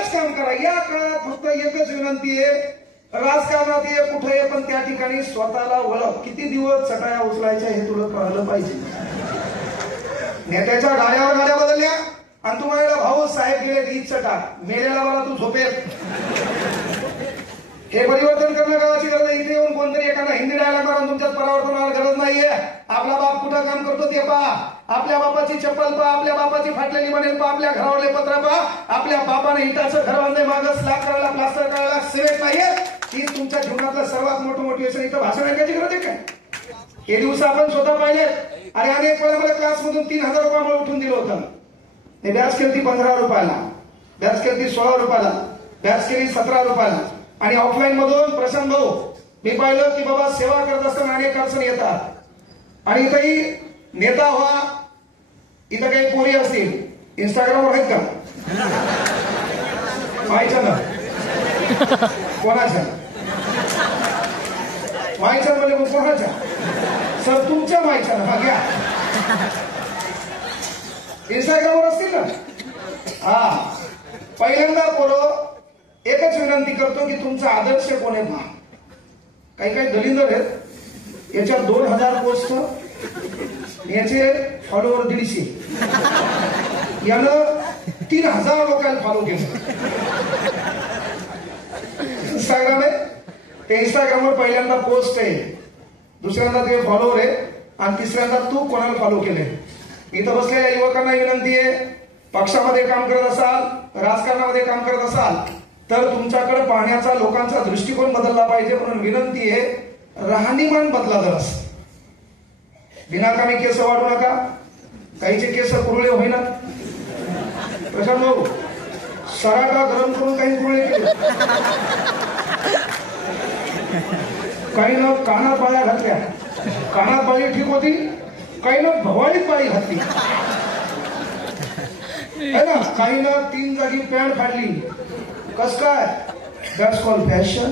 एकच काम करा, या काळात फक्त एकच विनंती आहे, राजकारणात ये कुठे ये पण त्या ठिकाणी स्वतःला ओळख. किती दिवस चटाया उचलायच्या हे तुला कळलं पाहिजे. नेत्याच्या गाड्यावर गाड्या बदलल्या आणि तुम्हाला भाऊ साहेब गेले रीत चटा मेलेला मला तू झोपेत. हे परिवर्तन करणं गावाची गरज आहे. इथे येऊन कोणतरी एखादा हिंदी डायलॉग मारून तुमच्यात परावर्तनाला गरज नाहीये. आपला बाप कुठं काम करतो ते पहा, आपल्या बापाची चप्पल पहा, आपल्या बापाची फाटलेली बनेल पहा, आपल्या घरावरले पत्र पहा, आपल्या बापाने इटाचं घर बांधले, मागं स्लॅब करायला, प्लास्टर करायला सिमेंट नाहीये. ही तुमच्या जीवनातलं सर्वात मोठं मोटिवेशन. इथं भाषण ऐकायची गरज आहे काय? हे दिवस आपण स्वतः पाहिले. आणि अनेक वेळा मला क्लासमधून 3000 रुपयामुळे उठून दिलं होतं. ते बॅच केली 15 रुपयाला, बॅच केली 16 रुपयाला, बॅच केली 17 रुपयाला. आणि ऑफलाईन मधून प्रशांत भाऊ मी पाहिलं की बाबा सेवा करत असताना अनेक अडचणी येतात. आणि इथंही नेता व्हा. इथं काही पोरी असतील इंस्टाग्रामवर आहेत का? व्हायच्या ना? कोणाच्या व्हायच्या म्हणजे कोणाच्या? सर तुमच्या व्हायच्या ना? हा घ्या, इंस्टाग्रामवर असतील ना? हा, पहिल्यांदा पोरं एकच विनंती करतो की तुमचा आदर्श कोण आहे पहा. काही काही दलिंदर आहेत, याच्यात 2000 पोस्ट, याचे फॉलोअर 150. यानं 3000 लोकांना फॉलो केलं. इंस्टाग्राम आहे ते, इंस्टाग्रामवर पहिल्यांदा पोस्ट आहे, दुसऱ्यांदा ते फॉलोअर आहे आणि तिसऱ्यांदा तू कोणाला फॉलो केले. इथं बसलेल्या युवकांना विनंती आहे, पक्षामध्ये काम करत असाल, राजकारणामध्ये काम करत असाल तर तुमच्याकडे पाहण्याचा लोकांचा दृष्टिकोन बदलला पाहिजे. म्हणून विनंती आहे, राहणीमान बदला जरा. विनाकामी केस वाढू नका. काहीचे केस कुरळे होईना. प्रशांत भाऊ सराटा गरम करून काही कुरळे केले, काही न कानात बाळ्या घातल्या. कानात बाळी ठीक होती, काही न भवाळीत बाळी घातली है ना. काही न 3 जागी पॅन्ट फाडली. कस काय? That's called fashion.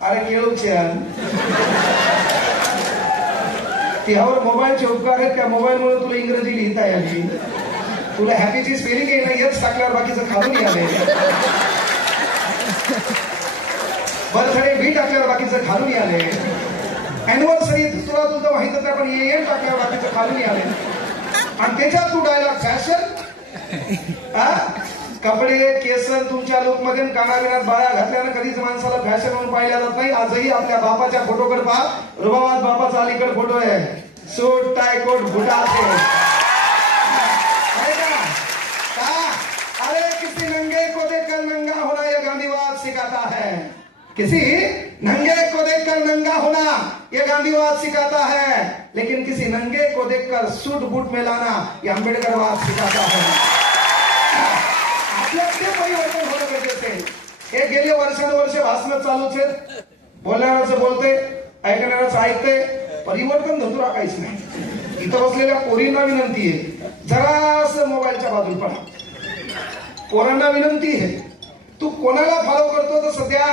अरे केळू छान. त्यावर मोबाईलचे उपकार आहेत. त्या मोबाईलमुळे तुला इंग्रजी लिहिता आली, तुला हॅपीची स्पेलिंग आहे ना, हेच टाकल्यावर बाकीचं खालून आले. बर्थडे भी टाकल्यावर बाकीचं खालून आले. अॅनिव्हर्सरी तुला तुझं माहित होतं पण एम टाकल्यावर बाकीचं खालून आले. आणि त्याच्यात तू डायलॉग फॅशन. कपडे केसन तुमच्या लुकमध्ये कानाविनात बाळ्या घातल्यानं कधीच माणसाला फॅशन म्हणून पाहिल्या जात नाही. आजही आपल्या बापाच्या फोटोकडे पहा, रुबाबात बापाचा अलीकडे फोटो आहे, सूट टाय कोट बुटा अरे किसी नंगे को देखकर नंगा होना ये गांधीवाद सिखाता है. किसी नंगे को देखकर नंगा होना ये गांधीवाद सिखाता है, लेकिन किसी नंगे को देखकर सूट बूट में लाना ये आंबेडकरवाद सिखाता है. आपल्यात ते परिवर्तन होणं गरजेचं आहे. हे गेले वर्षानुवर्ष भाषण चालूच आहेत. बोलणाऱ्याचं बोलते, ऐकणाऱ्याचं ऐकते. परिवर्तन धंदू राखायचं नाही. इथं बसलेल्या पोरींना विनंती आहे, जरासं मोबाईलच्या बाजूला पडा. पोरांना विनंती आहे, तू कोणाला फॉलो करतो? तर सध्या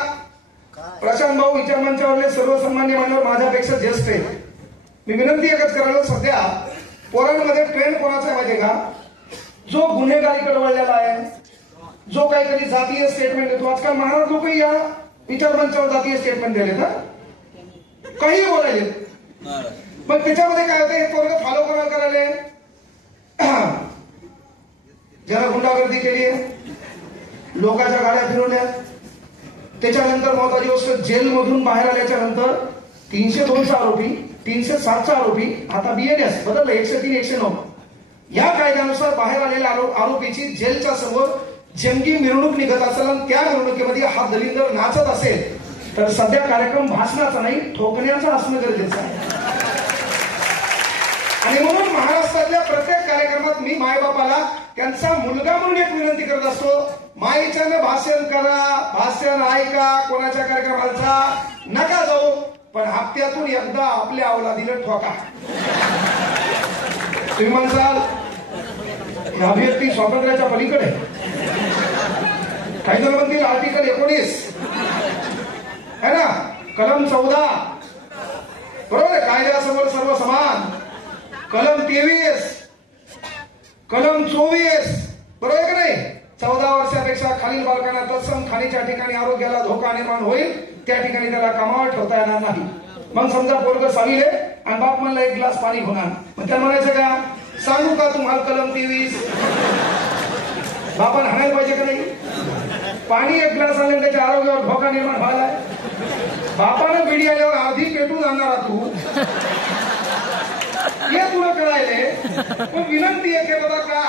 प्रशांत भाऊ विचार मंचावरले सर्वसामान्य मानव माझ्यापेक्षा ज्येष्ठ आहे. मी विनंती एकच करायला, सध्या पोरांमध्ये ट्रेंड कोणाचा आहे माहितीये का? जो गुन्हेगारीकडे वळलेला आहे, जो काहीतरी जातीय स्टेटमेंट देतो. आजकाल महाराज लोक या विचार मंचावर जातीय स्टेटमेंट दिले ना, काही बोलायले. पण त्याच्यामध्ये काय होतं, हे पोरग फॉलो करायला ज्याला गुंडागर्दी केली आहे, लोकांच्या गाड्या फिरवल्या, त्याच्यानंतर महत्वाची गोष्ट जेलमधून बाहेर आल्याच्या नंतर 302 आरोपी, 307 आरोपी, आता BNS बदललं 103, 109 या कायद्यानुसार बाहेर आलेल्या आरोपीची जेलच्या समोर जंगी मिरवणूक निघत असेल आणि त्या मिरवणुकीमध्ये हा दलिंदर नाचत असेल तर सध्या कार्यक्रम भाषणाचा नाही, ठोकण्याचा असणं गरजेचं आहे. आणि म्हणून महाराष्ट्रातल्या प्रत्येक कार्यक्रमात मी मायबापाला त्यांचा मुलगा म्हणून एक विनंती करत असतो, माईच्यानं भाषण करा, भाषण ऐका, कोणाच्या कार्यक्रमाचा नका जाऊ, पण हप्त्यातून एकदा आपल्या अवलादीला ठोका. तुम्ही म्हणसाल अभिव्यक्ती स्वातंत्र्याच्या पलीकडे, काही जण म्हणतील आर्टिकल 19 है ना, कलम 14 बरोबर आहे, कायद्यासमोर सर्व समान, कलम 23, कलम 24 बरोबर आहे का नाही? 14 वर्षापेक्षा खालील बालकांना तत्सम खाणीच्या ठिकाणी आरोग्याला धोका निर्माण होईल त्या ठिकाणी त्याला कामावर ठेवता येणार नाही. मग समजा पोरग सावीले आणि बाप म्हणला 1 ग्लास पाणी होणार, मग त्या म्हणायचं का सांगू का तुम्हाला कलम 23? बापान हाणायला पाहिजे का नाही? पाणी 1 ग्लास आले त्याच्या आरोग्यावर धोका निर्माण व्हायला. बापानं बिडी आल्यावर आधी पेटून आणणार तू हे तुला कळायले. पण विनंती आहे की बाबा का,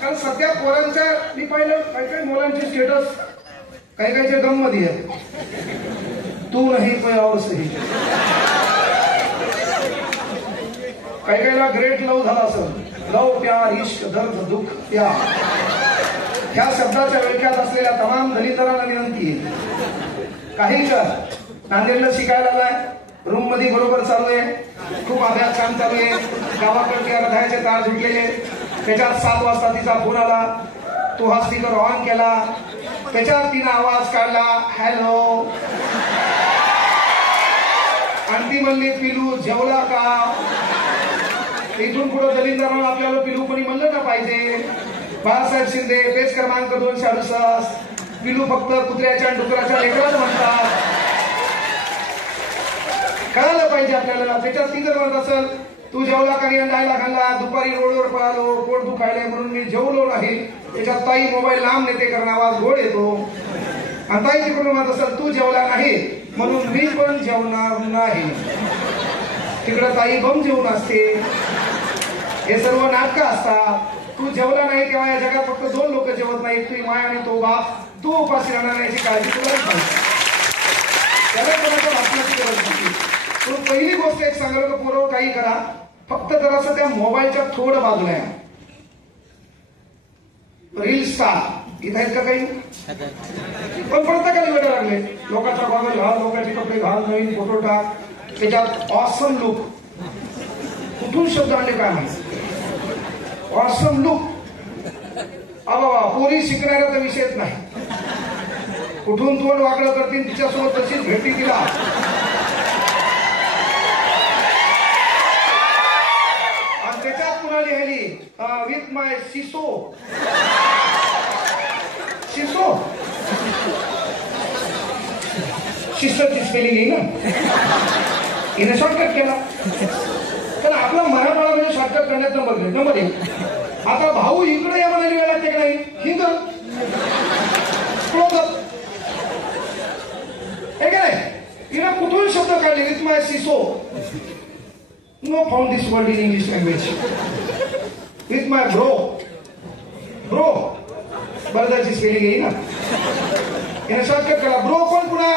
कारण सध्या पोरांच्या मी पाहिलं काही काही मुलांचे स्टेटस काही काहीच्या गम मध्ये आहे, तू नाही कोई और सही. काही काहीला ग्रेट लव झाला असं, लव प्यार इश्क दर्द दुःख प्यार. ह्या शब्दाच्या व्याख्यात असलेल्या तमाम दलितांना विनंती आहे, काही कर. नांदेडला शिकायला आलाय, रूम मध्ये बरोबर चालू आहे, खूप अभ्यास छान चालू आहे. गावाकडचे हृदयाचे तार सुटलेले. त्याच्यात 7 वाजता तिचा फोन आला, तो हा स्पीकर ऑन केला, त्याच्यात तिनं आवाज काढला हॅलो, आणि ती म्हणली पिलू जेवला का? इथून पुढे दलिंदराव आपल्याला पिलू कोणी म्हणलं ना पाहिजे. बाळासाहेब शिंदे पेज क्रमांक 268. पिलू फक्त कुत्र्याच्या आणि डुकराच्या लेकराला म्हणतात, कळायला पाहिजे आपल्याला. त्याच्यात ती जर म्हणत असेल तू जेवला का? अंडायला खाल्ला, दुपारी रोडवर पळालो, पोट दुखायले म्हणून मी जेवलो नाही. त्याच्यात ताई मोबाईल लांब नेते कारण आवाज गोड येतो. आणि ताई तिकडून म्हणत असेल तू जेवला नाही म्हणून मी पण जेवणार नाही. तिकडं ताई बम जेवून असते. हे सर्व नाटकं असतात. तू जेवला नाही तेव्हा या जगात फक्त 2 लोक जेवत नाहीत, तुझी माय आणि तो बाप. तू उपाशी राहणार नाही याची काळजी तुला पाहिजे. त्याला कोणाच्या वाचनाची गरज नाही. पण पहिली गोष्ट एक सांगायला की पोरं काही करा, फक्त जरासं त्या मोबाईलच्या थोडं बाजूला आहे. रील्स स्टार इथं आहेत का काही? पण प्रत्येकाला वेळ लागले. लोकांचा गॉगल घाल, लोकांचे कपडे घाल, नवीन फोटो टाक, त्याच्यात ऑसम लुक. कुठून शब्द आणले काय माहिती? Awesome look. बाबा पोरी शिकणाऱ्याचा विषयच नाही. कुठून तोंड वाकडं करतील तिच्यासोबत तशीच भेटली तिला. आणि त्याच्यात पुन्हा लिहिली विथ माय शिसो. शिसो शिस्टरची स्पेलिंग येईल ना, हिने शॉर्टकट केला. तर आपला मराठवाड्यामध्ये शॉर्टकट करण्याचा नंबर 1. आता भाऊ इकडे या म्हणाली वेळा ते नाही हिंद हे काय हिनं कुठून शब्द काढले with my sis. No found this word in English language. With my bro. Bro बरदाची स्पेलिंग येईल ना, हिनं शॉर्टकट केला. ब्रो कोण? पुन्हा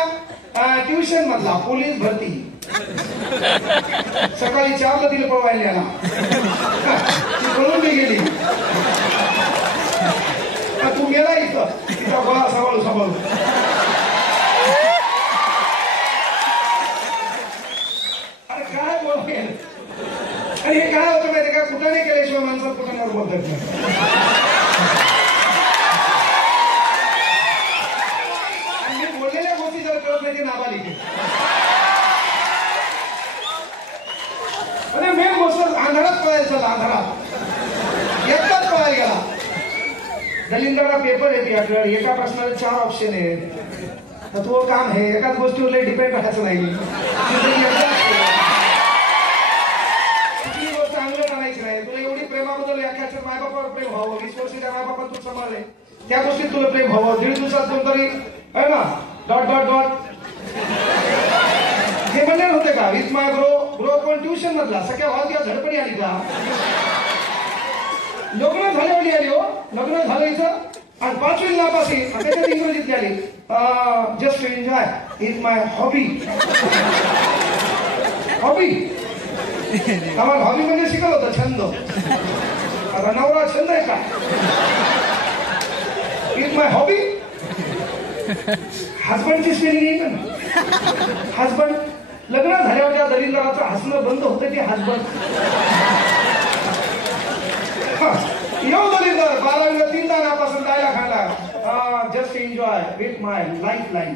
ट्युशन मधला पोलीस भरती. सकाळी 4ला तिला पळवायला आला, ती पळून मी गेली. तू गेला इथं तिचा गोळा सांभाळू. अरे काय बोल. आणि हे काय होतं माहिती का, कुठं नाही केल्याशिवाय माणसाला कुठं बोलतात नाही. आणि मी बोललेल्या गोष्टी जर कळत नाही ते नाबालिक. आणि मेन गोष्ट अंधारात पळायचं. अंधारात एकटाच पळायला गेला. दलिंदरला पेपर येते आपल्याला, एका प्रश्नाला 4 ऑप्शन आहे. तर तो काम आहे एकाच गोष्टीवर डिपेंड राहायचं नाही. कुठली गोष्ट अंगलट आणायची नाही. तुला एवढी प्रेमाबद्दल व्याख्याचं मायबापावर प्रेम व्हावं, 20 वर्ष त्या मायबापा तू सांभाळले, त्या गोष्टीत तुला प्रेम व्हावं. 1.5 दिवसात कोणतरी आहे ना डॉट डॉट डॉट हे म्हणले होते का विथ माय ब्रो. ब्रो कोण? ट्युशन मधला. सगळ्या भाव किंवा झडपडी आली का? लग्न झाल्यावरली आली हो. लग्न झालं इथं आणि 5वी नापासी. त्याच्यात इंग्रजीत आली just enjoy is my hobby. Hobby आम्हाला हॉबी म्हणजे शिकवलं होतं छंद. आता नवरा छंद आहे का? Is my hobby. हजबंडची स्पेलिंग येईल ना. हजबंड. लग्न झाल्यावर त्या दलिंदराचं हसणं बंद होतं की हजबंड. येऊ दलिंदर 12वीला 3दा नापासून जायला खायला. Just enjoy with my life line.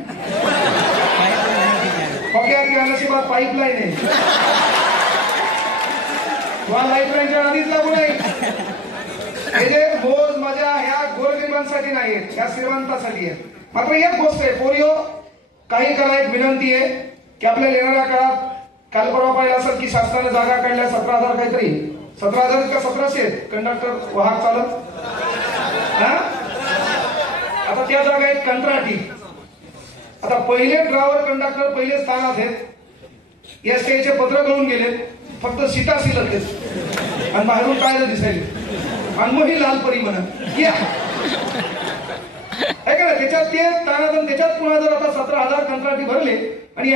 बघ्या की नशिबात पाईपलाईन आहे. लाईफ लाईनच्या आधीच लागू नाही. हे जे मोज मजा ह्या गोरगरिबांसाठी नाहीत, ह्या श्रीमंतासाठी आहेत. मात्र एक गोष्ट आहे पोरिओ, काही करा एक विनंती आहे की आपल्या येणाऱ्या काळात काल परवा पाहिलं असेल की शासनाने जागा काढल्या 17,000 काहीतरी 17,000 का 1,700 कंडक्टर वाहक चालक. आता त्या जागा आहेत कंत्राटी. आता पहिले ड्रायव्हर कंडक्टर पहिले स्थानात आहेत. एसटीचे पत्र करून गेले, फक्त सीटा शिल्लक आहेत आणि बाहेरून काय दिसायले आणि मग ही लाल परी म्हणत या ऐका ना, त्याच्यात ते तानातन त्याच्यात पुन्हा जर आता 17,000 कंत्राटी भरले आणि